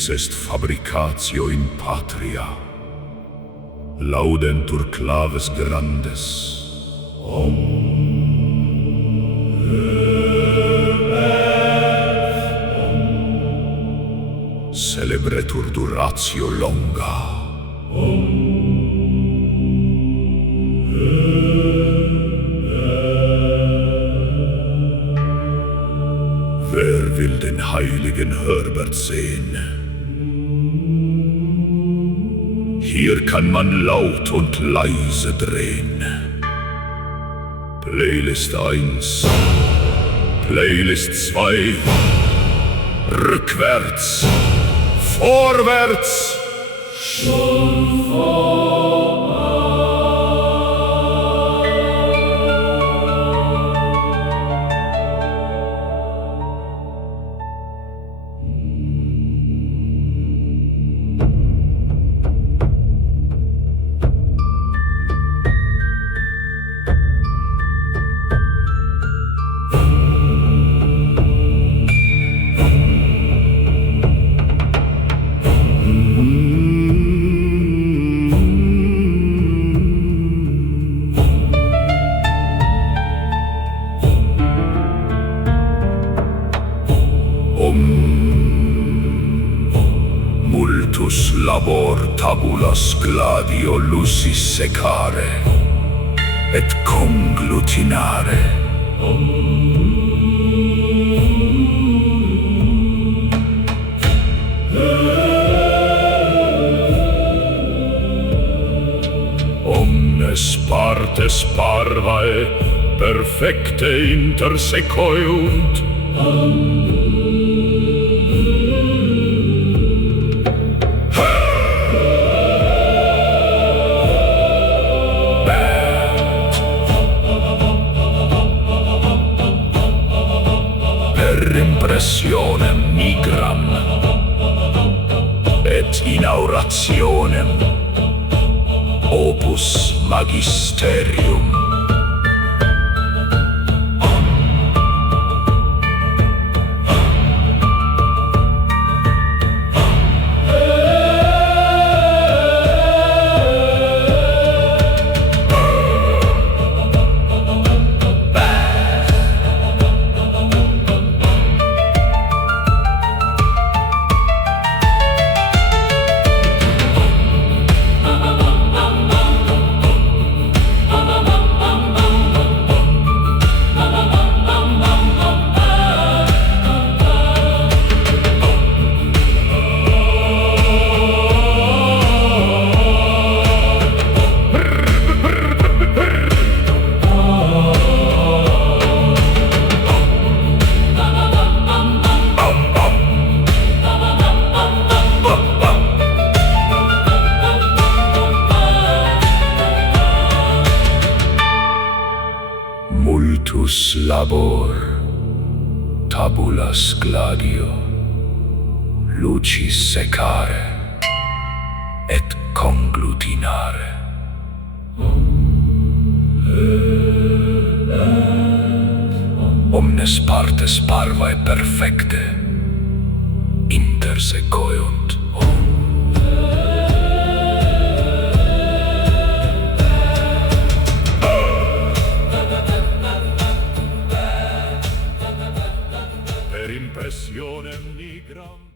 Lucis est fabricatio in patria. Laudentur claves grandes. Celebretur duratio longa. Wer will den heiligen Herbert sehen? Hier kann man laut und leise drehen. Playlist 1, Playlist 2, rückwärts, vorwärts. Schon vorbei. Multus labor tabulas gladio lucis secare et conglutinare. Omnes partes parvae perfecte intersequeunt. Per impressionem nigram et inaugurationem opus magisterium. Multus labor tabulas gladio lucis secare et conglutinare. Omnes partes parvae perfecte intersequeunt. Per impressionem nigram